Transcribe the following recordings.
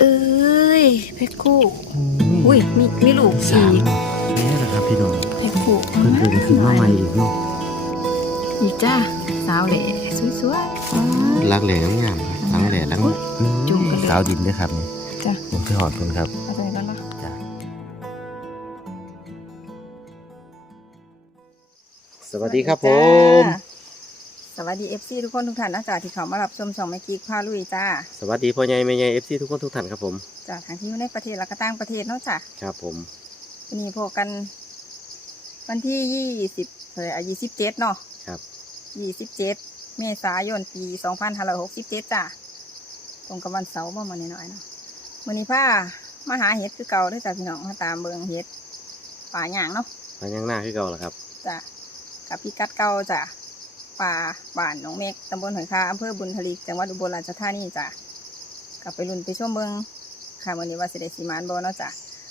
เอ้ยเพชรคู่ อุ้ยมีมีลูกสามอีกนี่แหละครับพี่น้องเพชรคู่เพิ่งเกิดขึ้นมาใหม่อีกเนาะอีกจ้าสาวเหล่สวยๆอ๋อรักแหล่งามๆครับรักแหล่รักอุ๊ยจุ่มกันเลยสาวดินด้วยครับนี่จ้ะผมไปหอดคนครับเอาใจกันเนาะจ้ะสวัสดีครับผมจ้าส วัสดีเอฟซีทุกคนทุกท่านนะจ๊ะที่เขามารับชมช่องแม่กิ๊กพาลุยจ้าสวัสดีพ่อใหญ่แม่ใหญ่เอฟซีทุกคนทุกท่านครับผมจากทางที่อยู่ในประเทศและก็ต่างประเทศเนาะจ้ะครับผมวันนี้พบกัน วันที่ยี่สิบเท่าไหร่ยี่สิบเจ็ดเนาะครับ ยี่สิบเจ็ดเมษายนปีสองพันห้าร้อยหกสิบเจ็ดจ้ะตรงกับวันเสาร์บ่มาหน่อยๆเนาะวันนี้ผ้ามาหาเห็ดคือเก่าเด้วยจ้ะพี่น้องมาตามเบิงเห็ดป่าหยางเนาะมายังหน้าคือเก่าแล้วครับจ้ะกับพี่กัดเก่าจ้ะ ป่าบ้านหนองเมฆตำบลหอยคาอำเภอบุญทลิกจังหวัดอุบลราชธานีจ้ะกลับไปรุ่นไปชมเบิงค่ะวันนี้ว่าสิได้สีมานบ่เนาะจ้ะ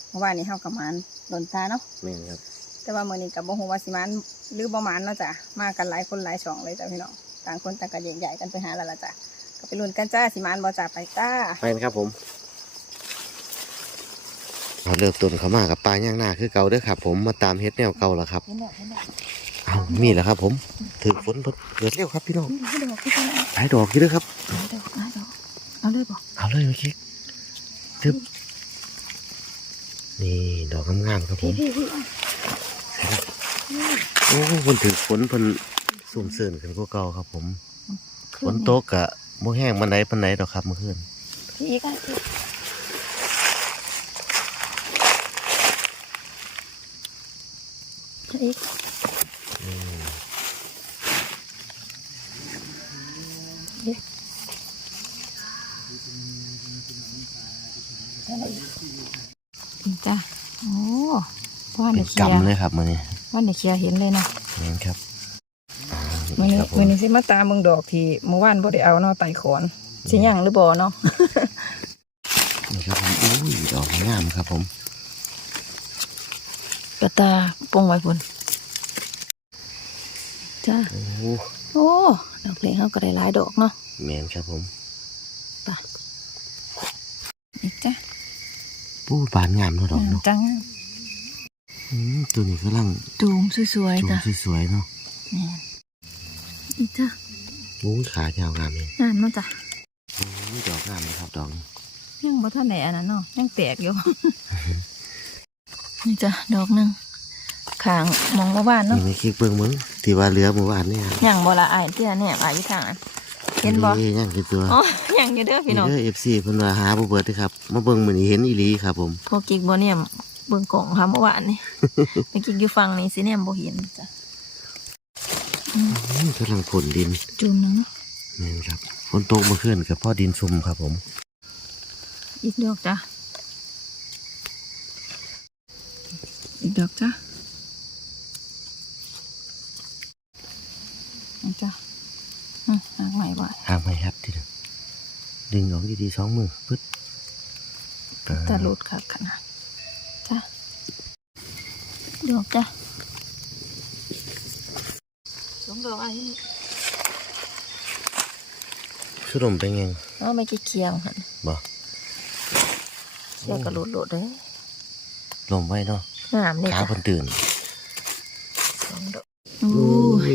เมื่อวานนี้เฮากับมานหล่นตาเนาะแม่นครับแต่ว่ามื่อนี้กับบ่ฮู้ว่าสิมันหรือบ่มันเนาะจ้ะมากันหลายคนหลายช่องเลยจ้ะพี่น้องต่างคนต่างกันใหญ่ๆกันไปหาแล้วล่ะจ้ะก็ไปลุ้นกันจ้าสิมันบ่จ้ะไปจ้าไปนะครับผมเอาเริ่มต้นเขามากับปลาย่างหน้าคือเก่าเด้อครับ ผมมาตามเฮ็ดแนวเก่าแล้วครับเห็นดอกเห็นดอกเอามีแล้วครับผม ถือฝนเพิ่นเกิดเร็วครับพี่น้องนี่ดอกพี่จ้าหลายดอกอยู่เด้อครับดอกดอกดอกเอาเลยบ่เอาเลยเมื่อกี้ทึบนี่ดอกงามๆครับผพี่มพี่พี่โอ้เพิ่นถือฝนเพิ่นสุ่มเสื่นขึ้นกว่าเก่าครับผมฝนตกกะบ่แห้งปานใดปานใดดอกครับเมื่อคืนพี่อีกอะพี่พี่อีกนี่อะไรอีกนี่จ้ะโอ้ ว่าเป็ในนเคลียร์กำเลยครับมื้อนี้ว่าในเคลียร์เห็นเลยเนาะนี่ครับอ่ามื้อนี่นี้ครับผมื้อมนี้สิมาตามเบิ่งดอกที่เมื่อวานบ่ได้เอาเนาะไต่ขอนสิหยังหรือบ่เนาะ นี่ครับผมอุ้ยดอกงามครับผมกระตาปงไว้พุ่นจ้าโอ้โอ้ดอกเล็กเฮาก็ได้หลายดอกเนาะแม่นครับผมป่ะนี่จ้ะปูบานงามเนาะดอกเนาะจังอืม ตัวนี้กำลังจูมสวยจูๆจ้ะงสวยๆเนาะแม่นนี่จ้ะโอ้ยขายาวงามเลยงามเนาะจ้ะโอ้ยดอกงามเลยครับดอกนี้ยังบ่ทันได้อันนั้นเนาะยังแตกอยู่ นี่จ้ะดอกหนึงข้างมองบ่บ้านเนาะนี่ไม่คิดเบิ่งมึงที่ว่าเหลือเมื่อวานเนี่ยยังบ่ละอายเตี้ยเนี่ยอายอยู่ทางอันเห็นบ่นี่ยังคือตัวอ๋อยังอยู่เด้อพี่น้องเด้อ FC เพิ่นว่าหาบ่เบิดเด้อครับ มาเบิ่งมื้อนี้เห็นอีหลีครับผมพอกิกบ่เนี่ย เบิ่งกล่องค่ะเมื่อวานนี่ไปกิกอยู่ฟังนี่สิเนี่ยบ่เห็นจ้ะอืมกำลังผลดิน จุ่มหนึงเนาะนี่ครับฝนตกเมื่อคืนกับพ่อดินซุ่มครับผม อีกดอกจ้ะ อีกดอกจ้ะนี่จ้ะอืมหางใหม่บ่หางไม่ครับทีเดียวดึงออกดีๆสองมือปึ๊ดอ่าตะลุดค่ะขนาดจ้ะ ดอกจ้ะสองดอกอะไรนี่สุดมเป็นไงเอาไม่กี่เคียงหันบ่เคียงกระลุดโลดเลยลมไว้เนาะงามเลยขาจ้ะคนตื่นสองดอกอู้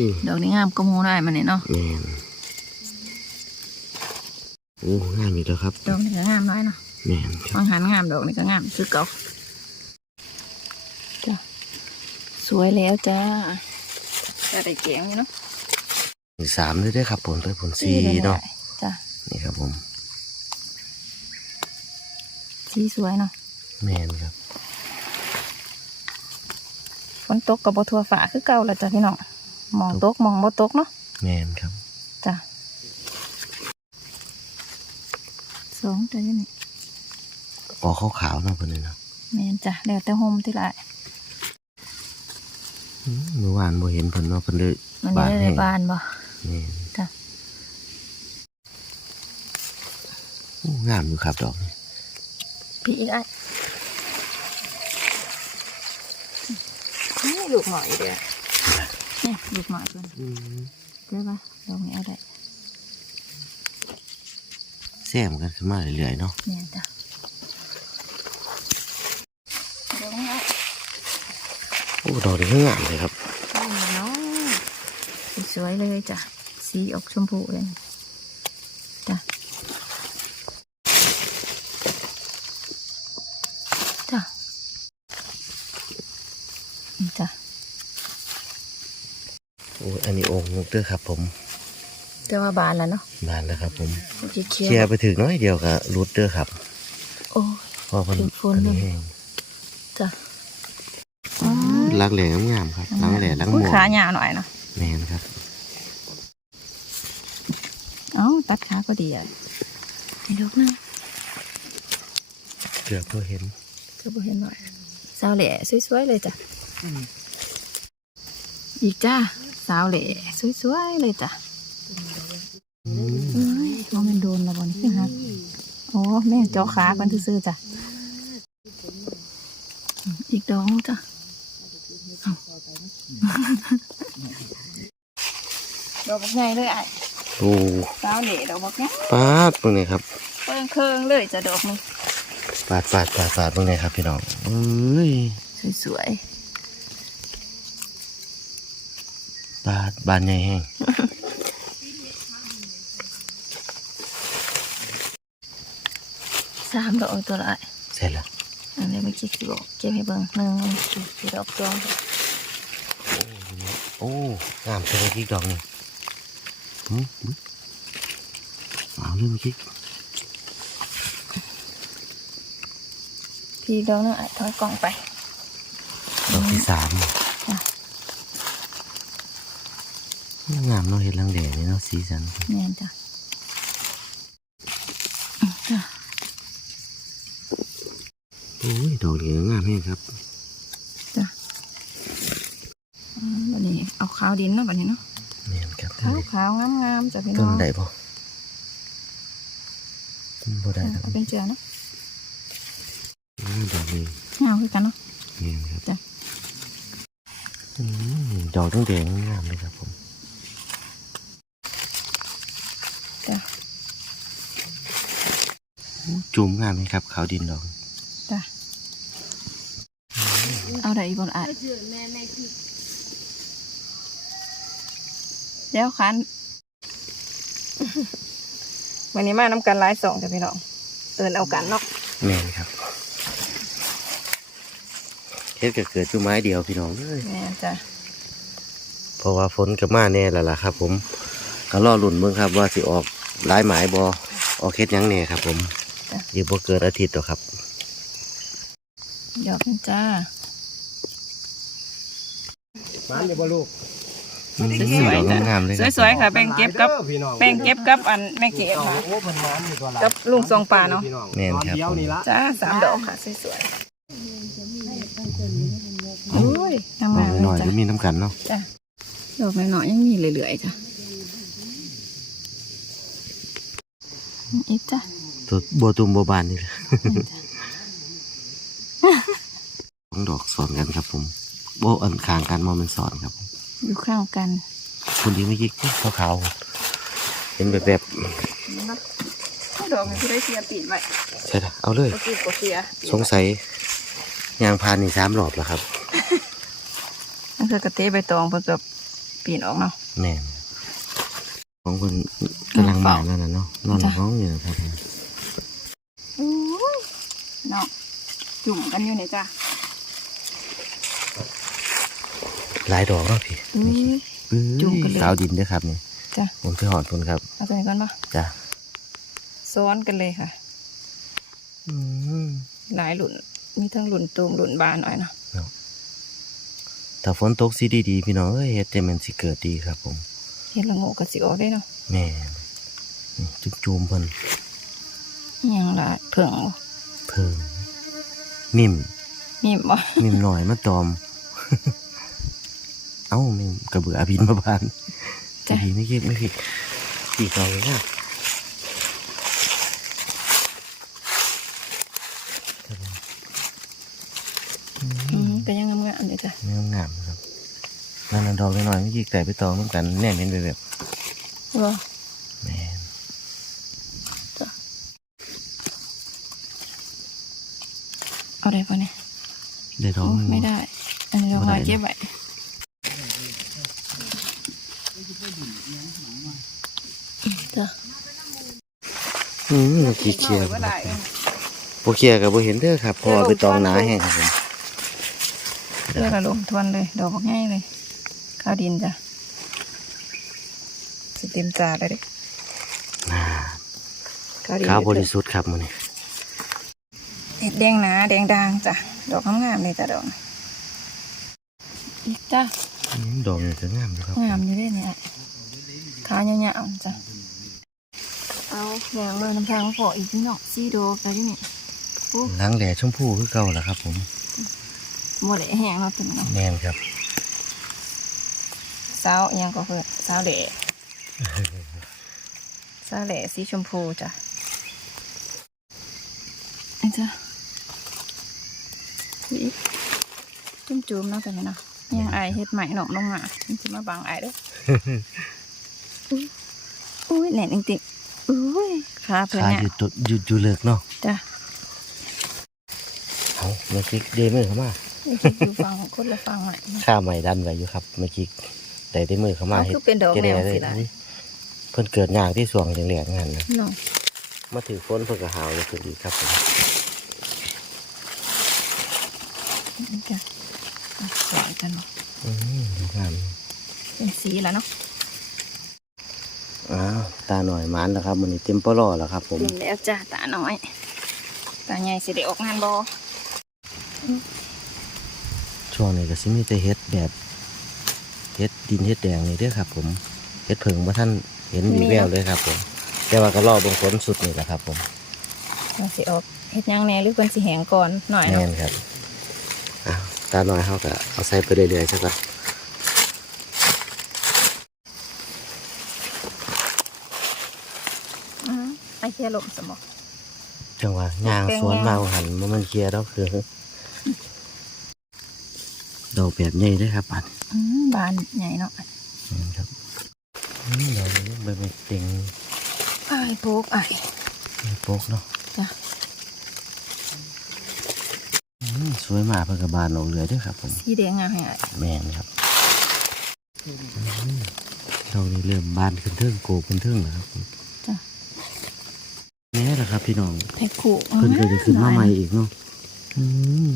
ยดอกนี้งามก็โมได้มาเนี่ยเนาะแม่นโอ้งามอีกแล้วครับ ดอกนี้ก็งามน้อยเนาะแม่นครับบางหันงามดอกนี้ก็งามซื้อเก่าจ้ะ สวยแล้วจ้าจะได้แกงอยู่เนาะอีกสามเลยเด้อครับผมตัวผลสีเนาะจ้ะนี่ครับผมสีสวยเนาะแม่นครับฝนตกกับบทัวฝาคือเก่าแล้วจ้ะพี่น้องมองตกมองบ่ตกเนาะแม่นครับจ้ะสองตัวอยู่นี่ออกขาวๆเนาะเพิ่นนี่เนาะแม่นจ้ะแล้วแต่โฮมที่ไรอืม เมื่อวานบ่เห็นเพิ่นเนาะเพิ่นเลยมันบานี่นได้แห้ในงบ้านบ่แม่นจ้ะโอ้งามอยู่ครับดอกนี้พี่อีกไอ้นี่ลูกหน่อยเดียวนี่ลูกหน่อยเพิ่นอืมเจอปะดอกนี้เอาได้แซมกันขึ้นมาเรื่อยๆเนาะแม่นจ้ะ โอ้ ดอกนี้งามเลยครับสวยเลยจ้ะ สีออกชมพูเลยจ้ะ จ้ะจ้ะโอ้อันนี้โอ่งนกเด้อครับผมแต่ว่าบานแล้วเนาะบานแล้วครับ ผมเคลียร์ไปถึงน้อยเดียวกับรูดเด้อครับ โอ้ยเพราะมันถึงฝนอันเลยนี้แห้งจ้ะ ลักแหล่งามๆครับลักแหล่ลักหมอุ้ยวกขาหยาวหน่อยเนาะแมนครับเอ้าตัดขาก็ดีอะให้ดอกหนึงเกือบก็เห็นก็บ่เห็นหน่อยสาวเหล่สวยๆเลยจ้ะอีกจ้าสาวเหล่สวยๆเลยจ้ะอืมเอ้ยว่ามันโดนและบอลขึ้นฮักโอ้แม่เจาะขากันซื่อๆจ้ะอีกดองจ้ะเอา ดอกบักใหญ่เลยไอ้โอ้สาวเหล่ดอกบักใหญ่ปาดตรงนี้ครับเปิ้งเคิงเลยจ้ะดอกนี้ปาดปาดปาดปาดตรงนี้ครับพี่น้องเอ้ยสวยปาดบานใหญ่แห้งๆสามดอกตัวละไอ้เสร็จแล้วอันนี้ไม่คิดสิบอกเก็บให้เบิ่งหนึ่งสี่ดอกสองโอ้งามเท่าที่ดอกนี่หืมหืมเอาเรื่องคิดพี่ดอกนึงไอ้ถอยกล่องไปดอกที่สามจ้ะงามเนาะเห็ดลังแดงนี่เนาะสีสันแม่นจ้ะอืมจ้ะโอ้ยดอกนี้งามแห้งครับ จ้ะอืมบันนี้เอา ขาวดินเนาะบันนี้เนาะแม่นครับขาวขาวงามงามๆจ้ะพี่น้ต้อนงได้ปะบ่ได้ครับเอาเป็นเจือเนาะอืมดอกนี้งามคือกันเนาะแม่นครับจ้ะอืมดอกตั้งแดงงามเลยครับผมจ้ะจุ่มงามไหมครับขาวดินดอกจ้ะเอาได้อีกบนอะ เดี๋ยวคันวันนี้มาน้ำกันหลายสองจ้ะพี่น้องเอินเอากันเนาะแม่นครับเฮ็ดก็เกิดจุ่มไม้เดียวพี่น้องเลยแม่จ้ะเพราะว่าฝนก็มาแน่แล้วล่ะครับ ผมก็รอลุ่นเบิ่งครับ ว่าสิออกหลายหมายบ่ออกเฮ็ดหยังแน่ครับ ผมอยู่บ่เกินอาทิตย์หรอกครับหยอกนะจ้ามันเดี๋ยวบ่ลูกอืม สวยๆดอกงามๆเลยครับสวยๆค่ะแบ่งเก็บกับพี่น้องแบ่งเก็บกับอันแม่เก็บเอาค่ะโอ้เพิ่นมันอยู่ตัวละกับลุงทรงป่าเนาะพี่องแม่นครับตอเดียวนี่ละจ้าสามดอกค่ะสวยๆโอ้ยงามดอกๆน้อยเลยๆจ้ะก็มีน้ำกันเนาะจ้ะดอกน้อยๆยังมีเหลือๆจ้ะอีกจ้ะตัวบัวตุ่มบัวบานนี่แหละสองดอกสอนกันครับผมโบอันคางกันมอมันสอนครับผม อยู่ข้างกันคนดีไม่ยิกขาวๆเป็นแบบแบบดอกมันจะได้เสียปีนไว้ใช่ละเอาเลยก็คือก็เสียสงสัยยางพานนี่สามหลอบแล้วครับนั่นคือกระเตะใบตองเพื่อกับปีนออกเนาะแน่นของคนกำลังมาแล้วนะเนาะนอนจ้ะห้องอยู่นะครับผมอุ้ยเนาะจุ่มกันอยู่เนี่ยจ้ะ หลายดอกเนาะพี่อุ้ยปื้จุ่มกันเลยสาวดินด้วยครับนี่จ้ะ ผมที่หอดคนครับเอาตัวนี้ก่อนปะจ้ะซ้อนกันเลยค่ะอืมหลายหลุนมีทั้งหลุนตูมหลุนบานหน่อยเนาะถ้าฝนตกสีดีๆพี่น้องเอ้ยเฮ็ดแต่มันสิเกิดดีครับ ผมเห็ดละโงกกับสิออกได้เนาะแม่นนี่จุ๊บจูมเพิ่นอิหยังละเพิ่งบ่เพิ่งนิ่มมีบ่นิ่มหน่อยมาตอมเอ้าแม่งกระเบือบินมาบานจ้ะดีไม่คิดไม่ผิดปีกเราเลยนะอืมก็ยังงามๆเลยจ้ะเนื้องามนะครับนั่นนะดอกน้อยๆไม่กี่ไก่ไปตองเหมือนกันแน่นเห็นไปแบบว่าแม่นเอาได้ปะเนี่ยได้ดอกหนึงไม่ได้อันนี้เราบ่ได้มาเก็บไว้ จ้ะ อื มื่อกี้เคลียร์ก็ได้บ่เคลียร์ก็บ่เห็นเด้อครับพราะว่าไปตองหนาแห้งครับผมเลือกระลมทวนเลยดอกง่ายเลย ข้าวดินจ้ะสิเต็มจาเลยด้น่าข้าวบริสุทธิ์ครับมื้อนี้เห็ดแดงหนาแดงด่างจ้ะดอกงามเลยจ้ะดอกอีกจ้ะดอกนี่ก็งามอยู่ครับงามอยู่ด้วยเนี่ยขายาวๆจ้ะ เอาแดงเลยน้ำทางพออีกนิดหน่อยซีโดกันที่นี่หลังแหล่ชมพูคือเก่าล่ะครับ ผมหมดเลยแห้งเราะตัวนี้เนาะแม่นครับสาวอิหยังก็เพื่อสาวเหล่สาวเหล่สีชมพูจ้ะนี่จ้ะนี่จุ่มจุ่มๆเนาะตัวนี้เนาะยังไอายเฮ็ดใหม่หนอมลงมามันจะมาบังไอายเด้ออุ้ยอุ้ยแหน่นจริงๆ อุ้ยขาเพื่อนขายเนี่ยอยู่ตุอยู่อยู่เลิกเนาะจ้ะเอาเมื่อกี้เดมือเข้ามานี่คืออยู่ฟังของคนละฟังใหม่ข้าใหม่ดันไว้อยู่ครับเมื่อกี้ได้ได้มือเข้ามาเอาเฮ็ดคือเป็นดอกเจแนได้วเลสิยล่ะนี่เพิ่นเกิดยากที่สวงจังแหลกงานนะเนาะมาถือฝนเพิ่นก็หาวอยู่ขึ้นอีกครับผมนี่จ้ะอะสวยกันเนาะอืมงามเป็นสีแล้วเนาะ อ้าวตาหน่อยหมานแล้วครับมื้อนี้เต็มปลอแล้วครับ ผมเต็มแล้วจ้ะตาน้อย ตาใหญ่สิได้ออกงานบอช่วงนี้ก็สิมีแต่เฮ็ดแบบเฮ็ดดินเฮ็ดแดงนี่เด้อครับ ผมเฮ็ดเผิงบ่ท่านเห็นมีแววเลยครับ ผม แต่ว่าก็รอเบิ่งฝนสุดนี่แหละครับ ผมมันสิออกเฮ็ดหยังแหน่หรือเพิ่นสิแหงก่อนหน่อยแม่เนาะนครับอ้าวตาหน่อยเฮาก็เอาใส่ไปเรื่อยๆซะก่อน อือไอเคี ยลมสมองจังหวะย่างสวนมาหันบ่มันเคลียร์ดอกคือดอกแบบใหญ่เด้อครับปัดอืมบานใหญ่เนาะนี่ครับอืมดอกนี้ใบไม้เต็งไอ้ายโป๊กไอ้ายไม่โปกเนาะจ้ะอืมสวยมากเพิ่นก็บานออกเรือเด้วยครับผมสีแดงงามให้อ้ายแม่นครับอืมดอกนี้เริ่มบานขึ้นเทิงโกขึ้นเทิงแล้วครับผม จ้ะ แนี่แหละ ครับพี่น้องแพ็คคู่เพิ่นก็จะขึ้นมาใหม่อีกเนาะอืม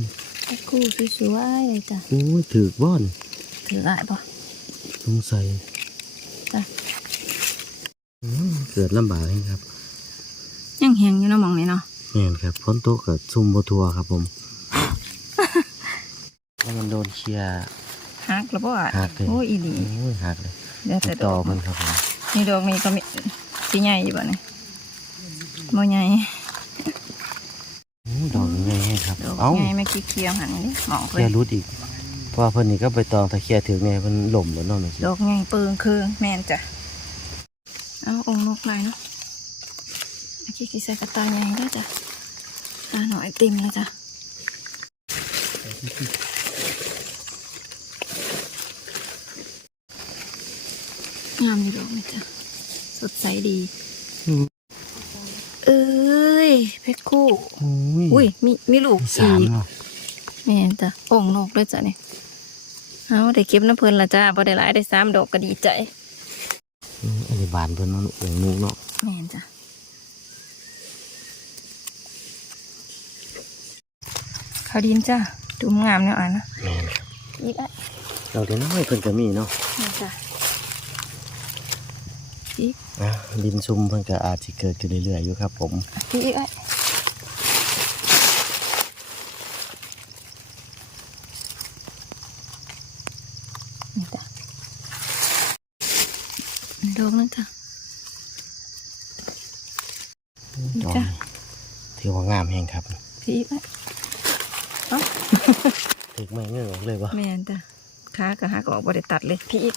แพ็คคู่สวยๆเลยจ้ะโอ้ยถือกบ้อนถือได้ปะสงสัยจ้ะอืมเกิดลำบากเลยครับ ยังแหงอยู่เนาะหมองนี้เนาะแม่นครับฝนตกกับซุ่มบัทัวครับผมแล้วมันโดนเคลียร์หักแล้วบ่อะหักเลยโอ้ยอีหลีโอ้ยหักเลยเดี๋ยวแต่ดต่ออกมันครับผมนี่ดอกนี้ก็มีสีใหญ่อยู่บ่เนี่ย บ่ใหญ่อืมดอกนี้ไงครับ ดอกเอ้าใหญ่ไม่กี่เคียวหันนี่หมองเคเลลียยร์รุดอีกเพราะว่าเพิ่นนี่ก็ไปตองตะเคลียร์ถึงเนี่ยเพิ่นหล่มแล้วเนาะเมื่อกี้ดอกใหญ่เปิงเคืองแม่นจ้ะเอาองค์นกลายเนาะเมื่อกี้กี่ใส่กระตาใหญ่แล้วจ้ะตาหน่อยเต็มเลยจ้ะงามอยู่ดอกนี่จ้ะ สดใสดีเอ้ย เพชรคู่โอ้อุ้ยยมีมีลูกสามอีกเนาะแม่นจ้ะโอ่งนกด้วยจ้ะเนี่ยเอาได้เก็บน้ำเพลินละจ้าพอได้หลายได้สามดอกก็ดีใจอืมอันนี้บานเพิ่นเนาะอย่างนึงเนาะแม่นจ้ะขาวดินจ้ะดูงามเนี่ยอะนะแม่นครับอีกอะเราเดี๋ยวน้อยเพิ่นก็มีเนาะแม่นจ้ะ อีกอะดินซุ่มเพิ่นก็อาจสิเกิดขึ้นเรื่อยๆอยู่ครับ ผมอีกอะนี่จ้ะดอกนึงจ้ะดอกจ้ะนี้ถือว่างามแฮงครับพี่อีกอะถึกไม้เงือกออกเลยบ่แม่นจ้ะขากะหักออกบ่ได้ตัดเลยพี่อีก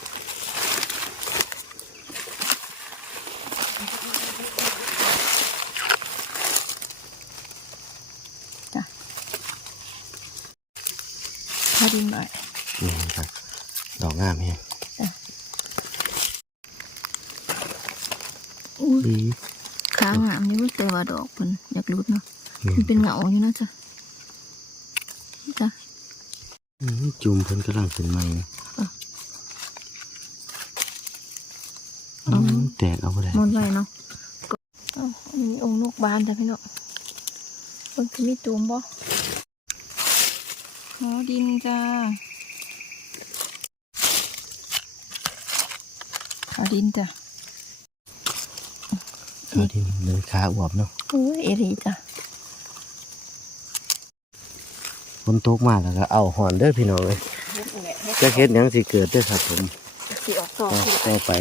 จ้ะพอ ดีหน่อยแม่นครับ ดอกงามแฮงอุ้ยดีขางามนี่มันแต่ว่าดอกเพิ่นอยากรุดเนาะแม่มันนเป็นเหงาอยู่นะจ้ะจ้ะอืมจุ่มเพิ่นกำลังขึ้นใหม่นะอืมแตกเอาไปเลยหมดไว้เนาะอ้าวอันนี้องค์นกบานจ้ะพี่น้องเพิ่นคือมีตูมบ่ หอดินจ้าหอดินจ้ะเอาดินเลยขาอวบเนาะโอ้ยเอรีจ้ะฝนตกมาแล้วก็เอาหอนเด้อพี่น้องเลยจะเฮ็ดหยังสิเกิดเด้อครับผมสีออกซองเอาเอาไป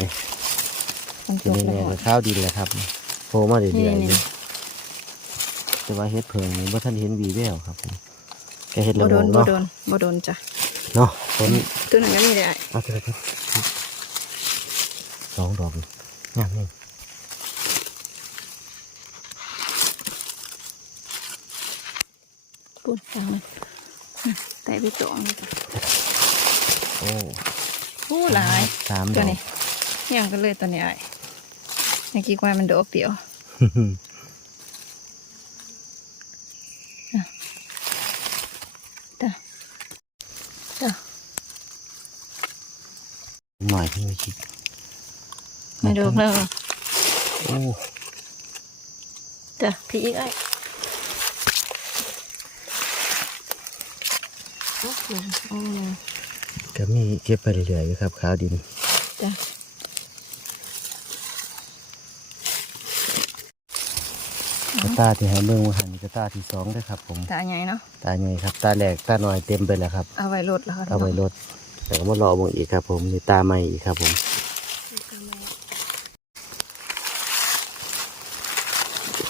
มันทีตกนี้แล้เนี่วยก็ข้าวดินแหละครับโผล่มาเรื่อยๆนี่อยู่แต่ว่าเฮ็ดเพิงนี่บ่ทันเห็นวีแววครับผม แกเฮ็ดบ่ละโดงนงบ่เนาะโดนบ่โดนจ้ะเนาะฝนตัวนั้นก็มีได้เอาเถอะครับสองดอกนี่งามนี่ปุ่นจังเลยแต่ไปตองเลยจ้ะโอ้โอ้หลาย สามดตัวอก นี้ยังกันเลยตัวนี้ไอ้เมื่อกี้ควายมันดอกเดียวจ้ะจ้ะ หน่ อยพี่ไม่คิดไม่ดอกแล้วโอ้จ้ะพี่อีกไอ้โอ้โหโอ้โหก็มีเก็บไปเรื่อยๆอยู่ครับข้าวดินจ้ะกระตาที่ให้เบิ่งว่าหันกระตาที่สองเด้อครับผม ตาใหญ่เนาะ ตาใหญ่ครับ ตาแหลกตาหน่อยเต็มไปแล้วครับ เอาไว้รถแล้วค่ะเอาไว้รถ แต่ก็มารอเบิ่งอีกครับ ผมนี่ตาใหม่อีกครับ ผม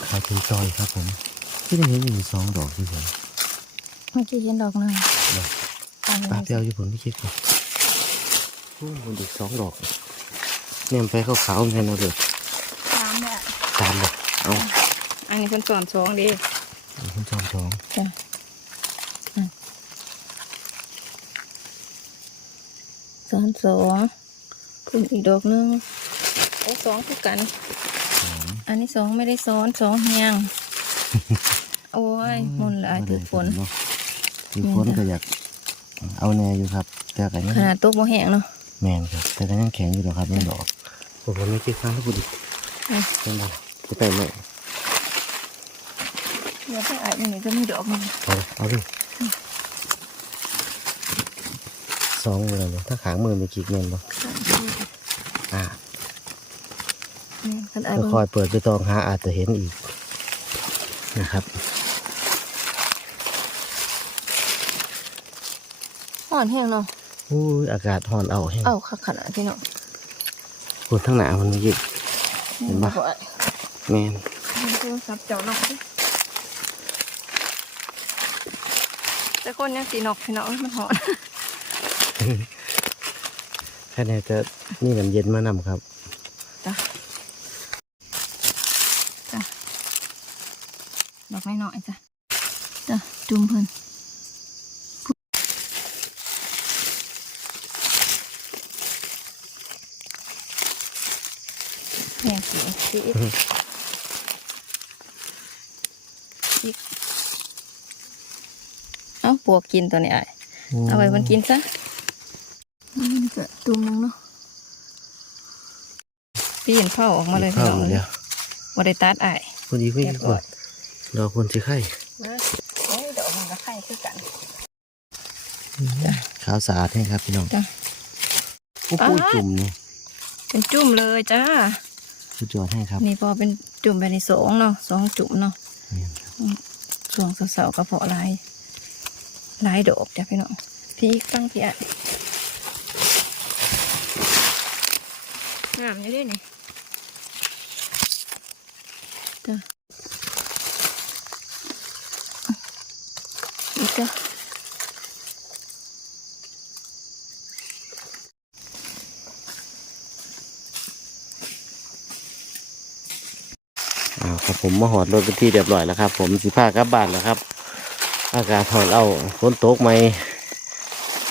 ข้าวถึงซอยครับ ผมที่ได้เห็นมีสองดอกที่ผมเมื่อกี้เห็นดอกหนึงตาใหปลาญ่เปียวอยู่ผมไม่คิดเลยโอ้มันอีกสองดอกเนี่ยมันไปขาวๆแค่นั้นเลยตามเนี่ยตามเลยเอาอันนี้คนสอนสองดีคุณจอมสอง จ้ะอะ สอนสองคุณอีกดอกหนึงโอ้สองคือกันสามอันนี้สองไม่ได้ซ้อนสองเฮียง โอ้ยมุนหลายถือฝนเาะถือฝนก็อยากเอาแน่อยู่ครับ แต่ก็ยังขนาดตกบ่แห้งเนาะแมนครับ แต่ก็ยังแข็งอยู่หรอกครับยังดอกโอ้ผมไม่คิดข้างทุกคนดิอืมเป็นไงจะไปไหมเดี๋ยวไปอ่านอันนี้ก็มีดอกหนึงเอาเลย เอาดิสองเลยเนาะถ้าขางมือมีกีกเงินบ่อ่านี่กันอ่านก็คอยเปิดไปตองหาอาจจะเห็นอีกนะครับห่อนแห้งเนาะอุ้ยอากาศร้อนเอาแห้งเอ้าขักขนาดพี่เนาะคนทั้งหนามันมียิบเห็นปะบ่อะแมนมันโทรศัพท์เจ้าเนาะแต่คนยังสีนอกพี่เนาะมันหอน แค่นี้จะนี่น้ำเย็นมานำครับจ้ะจ้ะดอกน้อยๆจ้ะจ้ะจุ่มเพิ่นแห้งสีสีอีกอีกเอ้าปวกกินตัวนี้ไอ้เอาไว้มันกินซะมัน ก็ตุ่มนึงเนาะปีนเผาออกมาเลยพี่เข้าน้องอยู่เลยวบ่ได้ตัดไอ้คนดีไม่ดีกว่าดอกคนสิไข่นะโอ้ยดอกมันก็ไข่คือกันขาวสะอาดให้ครับพี่น้องจ้ะโอ้โหป๊าดจุ่มนี่เป็นจุ่มเลยจ้าสุดยอดให้ครับ นี่พอเป็นจุ่มไปในสองเนาะสองจุ่มเนาะแม่นครับช่วงเสาๆกระเพาะลายลายดอกจ้ะพี่น้องพี่ตั้งพี่อะ งามอยู่ด้วยนี่จ้ะอีกจ้ะอ้าวครับผมมาหอดรถเป็นที่เรียบร้อยแล้วครับ ผมสิพากลับบ้านแล้วครับ อากาศถอนเอาฝนตกไหม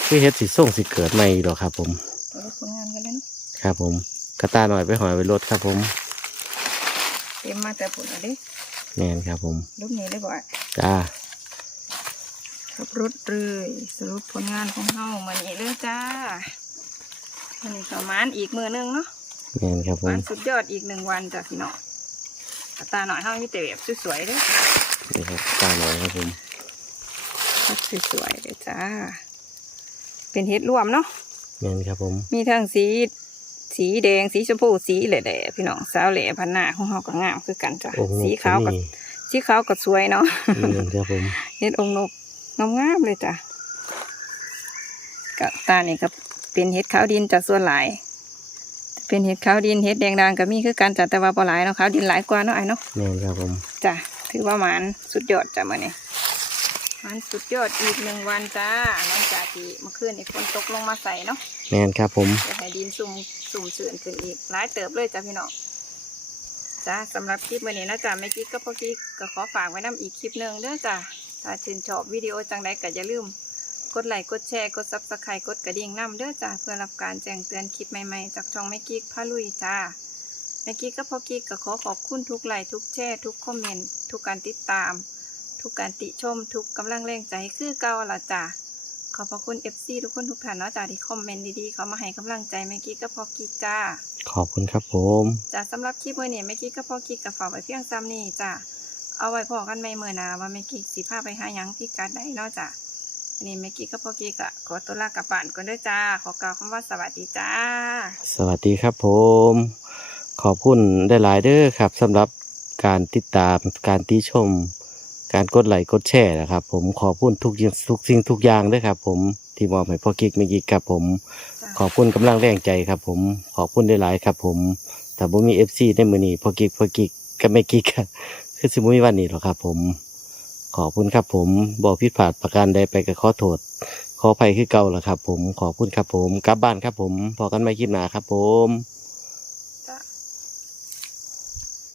พี่เฮ็ดสิส่งสิเกิดไหมหรอกครับ ผมไปดูผลงานกันเลยเนาะครับผม กระตาหน่อยไปหอยไปรถครับผมเต็มมาแต่ผลอะเดิแม่นครับผมรูปนี้เลยบ่อยจ้าขขับรถเลยสรุปผลงานของเฮามันนี้เลยจ้าวันนี้ประมาณอีกมือหนึงเนาะแม่นครับผมมันสุดยอดอีกหนึ่งวันจ้ะพี่น้องตาหน่อยเฮามีแต่แบบสวยๆเด้อนี่ครับตาหน่อยครับผมพักสวยๆเลยจ้า เป็นเห็ดรวมเนาะแม่นครับผม มีทั้งสี สีแดงสีชมพูสีแหล่ๆพี่น้องสาวแหล่พันหน้าของเฮาก็งามคือกันจ้ะโอ้โหสีขาวกับนี่ สีขาวก็สวยเนาะแม่นครับผมเห็ดองค์นกงามๆเลยจ้ะกะตานี่ก็เป็นเห็ดขาวดินจ้ะส่วนหลาย เป็นเห็ดขาวดินเห็ดแดงด่างก็มีคือกันจ้ะแต่ว่าบ่หลายเนาะขาวดินหลายกว่าเนาะไอ้เนาะแม่นครับผม จ้ะถือว่าหมันสุดยอดจ้ะมื่อนี้ห มันสุดยอดอีกหนึ่งวันจ้าหลังจากที่เมื่อคืนนี่ฝนตกลงมาใส่เนาะแม่นครับผมจะให้ดินสุ่มสุ่มเสื่อนขึ้นอีกหลายเติบเลยจ้ะพี่น้องจ้าสำหรับคลิปมื่อนี้นะจ้ะแม่กิ๊กก็พ่อกิ๊กก็ขอฝากไว้น้ำอีกคลิปหนึ่งเด้อจ้ะถ้าชื่นชอบวิดีโอจังใดก็อย่าลืม กดไลค์กดแชร์กดซับสไครต์กดกระดิ่งน้ำเด้อจ้าเพื่อรับการแจ้งเตือนคลิปใหม่ๆ จากช่องแม่กิ๊กพาลุยจ้าแม่กิ๊กกับพ่อกิ๊กก็ขอขอบคุณทุกไลค์ทุกแชร์ทุกคอมเมนต์ทุกการติดตาม ทุกการติชม ทุกกำลังแรงใจคือเก่าละจ้ะขอบพระคุณ FC ทุกคนทุกท่านเนาะจ้ะที่คอมเมนต์ดีๆเขามาให้กำลังใจแม่กิ๊กกับพ่อกิ๊กจ้าขอบคุณครับผมจ้ะสำหรับคลิปมื่อนี้แม่กิ๊กกับพ่อกิ๊กกับฝากไว้เพียงซ้ำนี่จ้ะเอาไว้พอกันไม่เมื่อหนาว่าแม่กิ๊กสิพาไปหาหยังพี่กัดได้เนาะจ้ะอันนี้แม่กิ๊กกับพ่อกิ๊กอะขอตัวลากลับบ้านก่อนเด้วยจ้าขอกล่าวคำว่าสวัสดีจ้า สวัสดีครับผม ขอบคุณได้หลายๆเด้อครับสำหรับการติดตามการติชม การกดไลค์กดแชร์นะครับ ผมขอบคุณทุกอย่างทุกสิ่งทุกอย่างเด้วยครับ ผมที่มอบให้พ่อกิ๊กเมื่อกี้ครับผมจ้ะขอบคุณกำลังแรงใจครับ ผมขอบคุณได้หลายๆครับ ผมแต่บ่มีเอฟซีในมือนี้พ่อกิ๊กพ่อกิ๊กก็ไม่กิ๊กก็คือสิบ่มีวันนี้หรอกครับ ผม ขอบคุณครับ ผมบอกผิดพลาดประการใดไปก็ขอโทษขออภัยคือเก่าละครับ ผมขอบคุณครับ ผมกลับบ้านครับ ผมพอกันไม่คลิปหนาครับ ผม